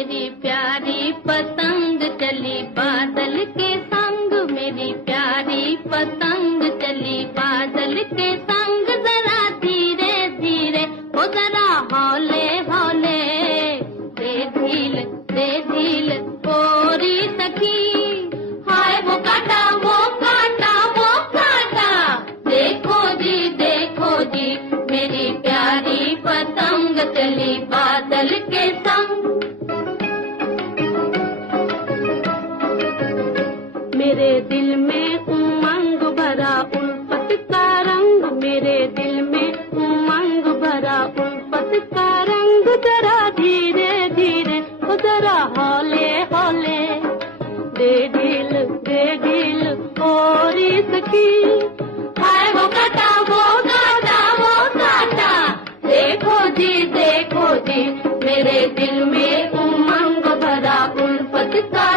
मेरी प्यारी पतंग चली बादल के संग, मेरी प्यारी पतंग चली बादल के संग। जरा धीरे धीरे ओ जरा हौले हौले, दे ढील ओरी सखी। हाय वो काटा वो काटा वो काटा, देखो जी मेरी प्यारी पतंग चली बादल के संग। मेरे दिल में उमंग भरा उल्फत का रंग, मेरे दिल में उमंग भरा उल्फत का रंग। जरा धीरे धीरे ओ जरा हौले हौले, दे ढील ओरी सखी। हाय वो काटा वो काटा वो काटा, देखो जी मेरे दिल में उमंग भरा उल्फत का